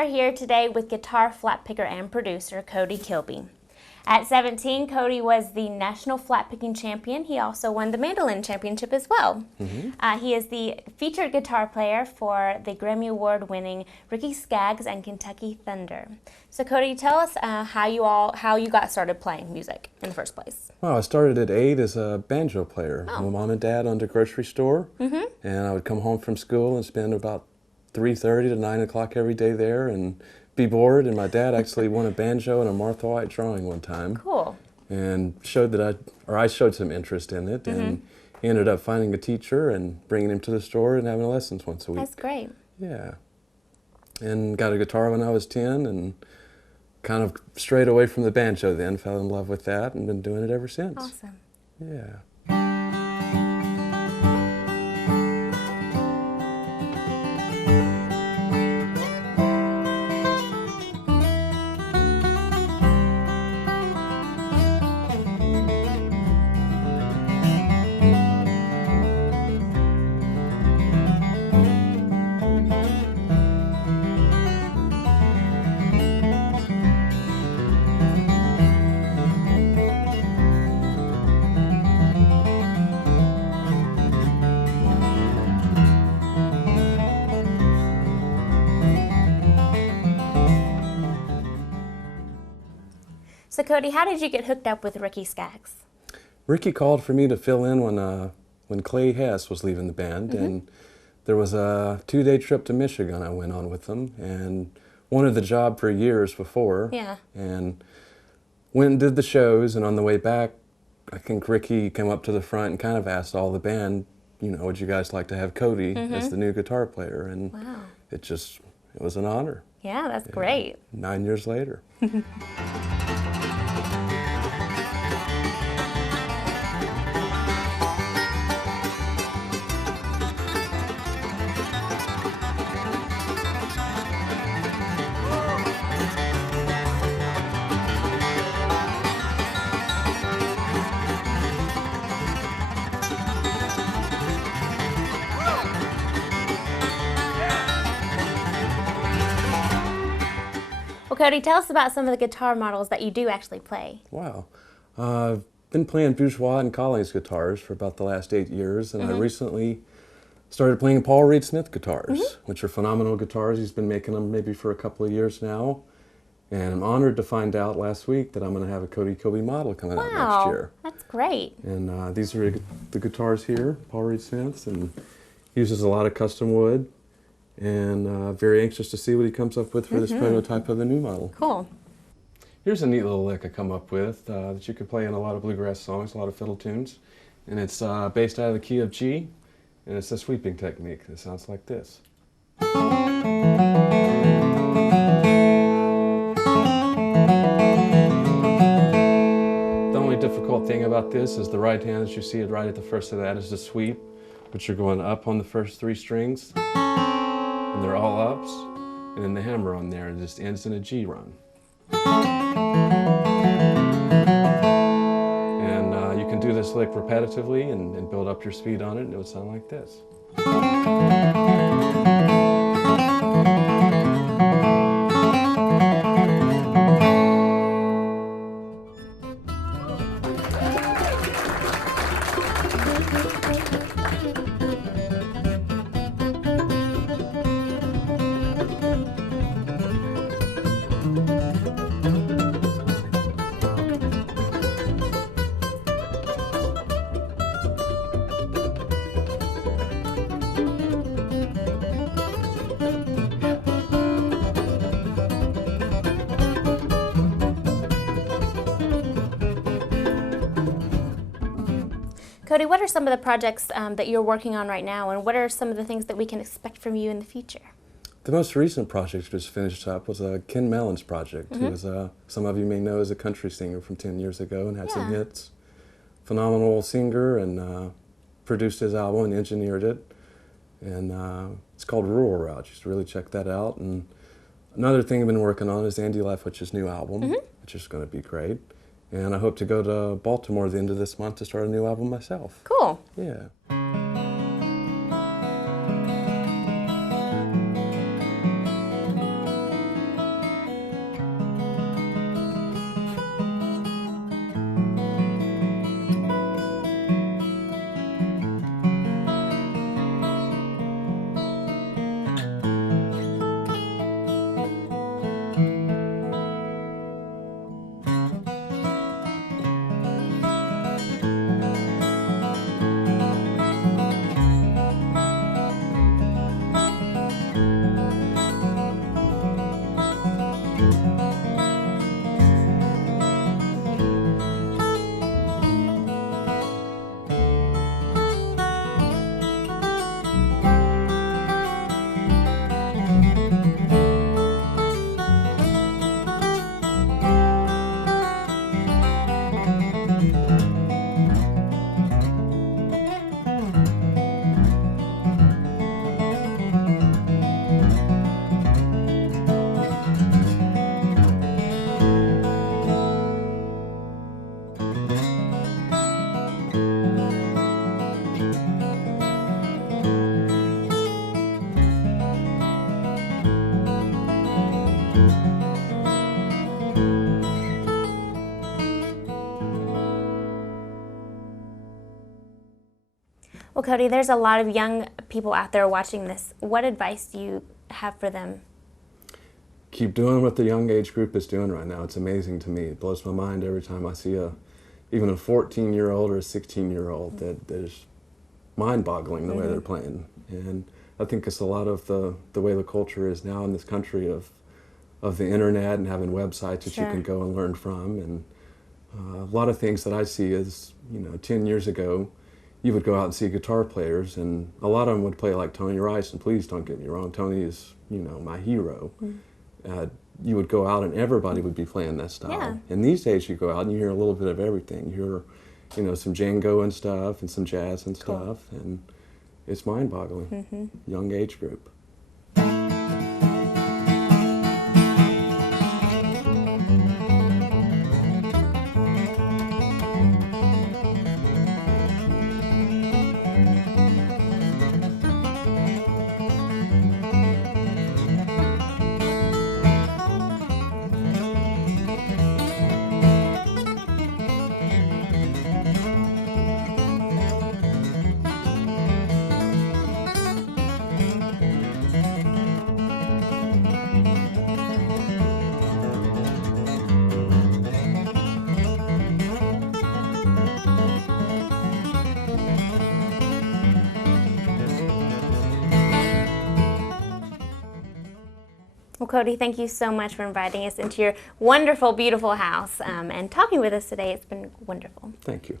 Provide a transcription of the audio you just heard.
are here today with guitar flatpicker and producer Cody Kilby. At 17, Cody was the National Flatpicking Champion. He also won the mandolin championship as well. He is the featured guitar player for the Grammy Award-winning Ricky Skaggs and Kentucky Thunder. So Cody, tell us how you got started playing music in the first place. Well, I started at 8 as a banjo player. My mom and dad owned a grocery store, and I would come home from school and spend about 3:30 to 9 o'clock every day there and be bored. And my dad actually won a banjo and a Martha White drawing one time. Cool. And showed that I showed some interest in it, and he ended up finding a teacher and bringing him to the store and having lessons once a week. That's great. Yeah. And got a guitar when I was 10 and kind of strayed away from the banjo then, fell in love with that and been doing it ever since. Awesome. Yeah. So Cody, how did you get hooked up with Ricky Skaggs? Ricky called for me to fill in when Clay Hess was leaving the band, and there was a 2-day trip to Michigan I went on with them, and wanted the job for years before. Yeah. And went and did the shows, and on the way back, I think Ricky came up to the front and kind of asked all the band, you know, would you guys like to have Cody as the new guitar player? And it was an honor. Yeah, that's great. 9 years later. Well, Cody, tell us about some of the guitar models that you do actually play. Wow. I've been playing Bourgeois and Collings guitars for about the last 8 years, and I recently started playing Paul Reed Smith guitars, which are phenomenal guitars. He's been making them maybe for a couple of years now, and I'm honored to find out last week that I'm going to have a Cody Kilby model coming out next year. That's great. And these are the guitars here, Paul Reed Smith's, and he uses a lot of custom wood. And very anxious to see what he comes up with for this prototype of the new model. Cool. Here's a neat little lick I come up with that you could play in a lot of bluegrass songs, a lot of fiddle tunes. And it's based out of the key of G, and it's a sweeping technique. It sounds like this. The only difficult thing about this is the right hand, as you see it right at the first of that, is the sweep, but you're going up on the first 3 strings. And they're all ups, and then the hammer on there just ends in a G run. And you can do this lick repetitively and build up your speed on it, and it would sound like this. Cody, what are some of the projects that you're working on right now, and what are some of the things that we can expect from you in the future? The most recent project just finished up was Ken Mellon's project, who was, some of you may know, as a country singer from 10 years ago and had some hits. Phenomenal singer, and produced his album and engineered it. And it's called Rural Route. You should really check that out. And another thing I've been working on is Andy Leftwich's new album, which is going to be great. And I hope to go to Baltimore at the end of this month to start a new album myself. Cool. Yeah. Well, Cody, there's a lot of young people out there watching this. What advice do you have for them? Keep doing what the young age group is doing right now. It's amazing to me. It blows my mind every time I see even a 14-year-old or a 16-year-old that is mind-boggling the way they're playing. And I think it's a lot of the way the culture is now in this country of the internet and having websites that you can go and learn from. And a lot of things that I see is, 10 years ago, you would go out and see guitar players, and a lot of them would play like Tony Rice, and please don't get me wrong, Tony is, my hero. You would go out and everybody would be playing that style. Yeah. And these days you go out and you hear a little bit of everything. You hear, some Django and stuff and some jazz and stuff, and it's mind-boggling. Young age group. Well, Cody, thank you so much for inviting us into your wonderful, beautiful house and talking with us today. It's been wonderful. Thank you.